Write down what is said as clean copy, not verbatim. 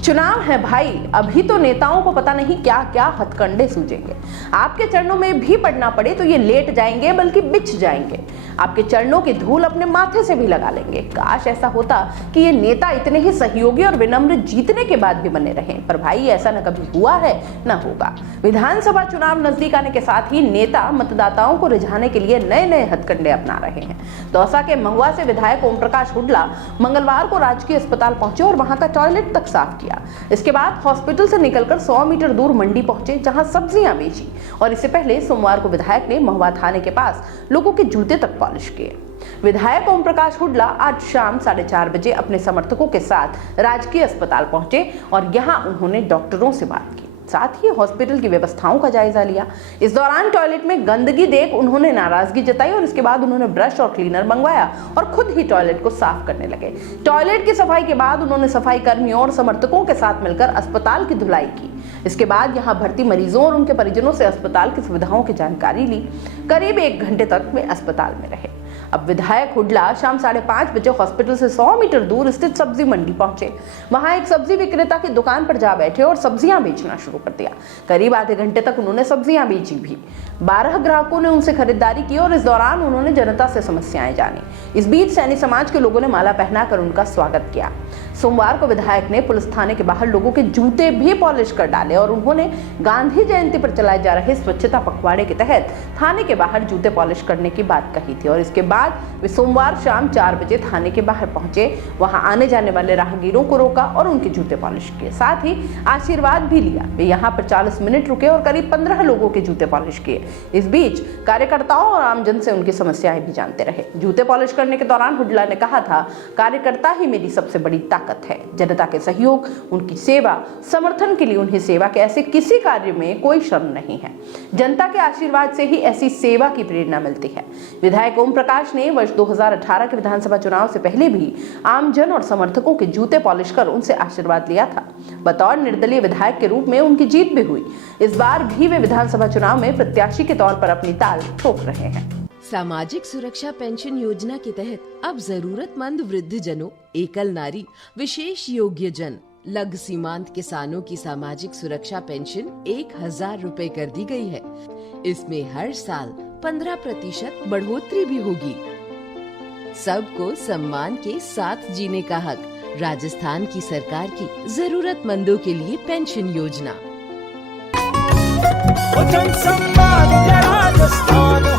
चुनाव है भाई, अभी तो नेताओं को पता नहीं क्या क्या हथकंडे सूझेंगे। आपके चरणों में भी पड़ना पड़े तो ये लेट जाएंगे बल्कि बिछ जाएंगे। आपके चरणों की धूल अपने माथे से भी लगा लेंगे। काश ऐसा होता कि ये नेता इतने ही सहयोगी और विनम्र जीतने के बाद भी बने रहें, पर भाई ऐसा न कभी हुआ है न होगा। विधानसभा चुनाव नजदीक आने के साथ ही नेता मतदाताओं को रिझाने के लिए नए नए हथकंडे अपना रहे हैं। दौसा के महुआ से विधायक ओम प्रकाश हुड्डा मंगलवार को राजकीय अस्पताल पहुंचे और वहां का टॉयलेट तक साफ किया। इसके बाद हॉस्पिटल से निकलकर 100 मीटर दूर मंडी पहुंचे, जहां सब्जियां बेची। और इससे पहले सोमवार को विधायक ने महुआ थाने के पास लोगों के जूते तक पॉलिश किए। विधायक ओम प्रकाश हुड्डा आज शाम 4:30 बजे अपने समर्थकों के साथ राजकीय अस्पताल पहुंचे और यहां उन्होंने डॉक्टरों से बात की, साथ ही हॉस्पिटल की व्यवस्थाओं का जायजा लिया। इस दौरान टॉयलेट में गंदगी देख उन्होंने नाराजगी जताई और इसके बाद उन्होंने ब्रश और क्लीनर मंगवाया और खुद ही टॉयलेट को साफ करने लगे। टॉयलेट की सफाई के बाद उन्होंने सफाई कर्मियों और समर्थकों के साथ मिलकर अस्पताल की धुलाई की। इसके बाद यहां भर्ती मरीजों और उनके परिजनों से अस्पताल की सुविधाओं की जानकारी ली। करीब 1 घंटे तक वे अस्पताल में रहे। अब विधायक हुड्डा शाम 5:30 बजे हॉस्पिटल से 100 मीटर दूर स्थित सब्जी मंडी पहुंचे। वहां एक सब्जी विक्रेता की दुकान पर जा बैठे और सब्जियां बेचना शुरू कर दिया। करीब आधे घंटे तक उन्होंने सब्जियां बेची भी। 12 ग्राहकों ने उनसे खरीदारी की और इस दौरान उन्होंने जनता से समस्याएं जानी। इस बीच सैनी समाज के लोगों ने माला पहनाकर उनका स्वागत किया। सोमवार को विधायक ने पुलिस थाने के बाहर लोगों के जूते भी पॉलिश कर डाले और उन्होंने गांधी जयंती पर चलाए जा रहे स्वच्छता पखवाड़े के तहत थाने के बाहर जूते पॉलिश करने की बात कही थी। और इसके बाद वे सोमवार शाम 4 बजे थाने के बाहर पहुंचे। वहां आने जाने वाले राहगीरों को रोका और उनके जूते पॉलिश किए, साथ ही आशीर्वाद भी लिया। वे यहां पर 40 मिनट रुके और करीब 15 लोगों के जूते पॉलिश किए। इस बीच कार्यकर्ताओं और आमजन से उनकी समस्याएं भी जानते रहे। जूते पॉलिश करने के दौरान हुड्डा ने कहा था, कार्यकर्ता ही मेरी सबसे बड़ी ताकत है। जनता के सहयोग, उनकी सेवा, समर्थन के लिए उन्हें सेवा के ऐसे किसी कार्य में कोई शर्म नहीं है। जनता के आशीर्वाद से ही ऐसी सेवा की प्रेरणा मिलती है। विधायक ओम प्रकाश ने वर्ष 2018 के विधानसभा चुनाव से पहले भी आमजन और समर्थकों के जूते पॉलिश कर उनसे आशीर्वाद लिया था। बतौर निर्दलीय विधायक के रूप में उनकी जीत भी हुई। इस बार भी वे विधानसभा चुनाव में प्रत्याशी के तौर पर अपनी ताल ठोक रहे हैं। सामाजिक सुरक्षा पेंशन योजना के तहत अब जरूरतमंद वृद्धजनों, एकल नारी, विशेष योग्य जन, लघु सीमांत किसानों की सामाजिक सुरक्षा पेंशन 1000 रुपए कर दी गई है। इसमें हर साल 15% बढ़ोतरी भी होगी। सबको सम्मान के साथ जीने का हक, राजस्थान की सरकार की जरूरतमंदों के लिए पेंशन योजना। वचन सम्मान राजस्थान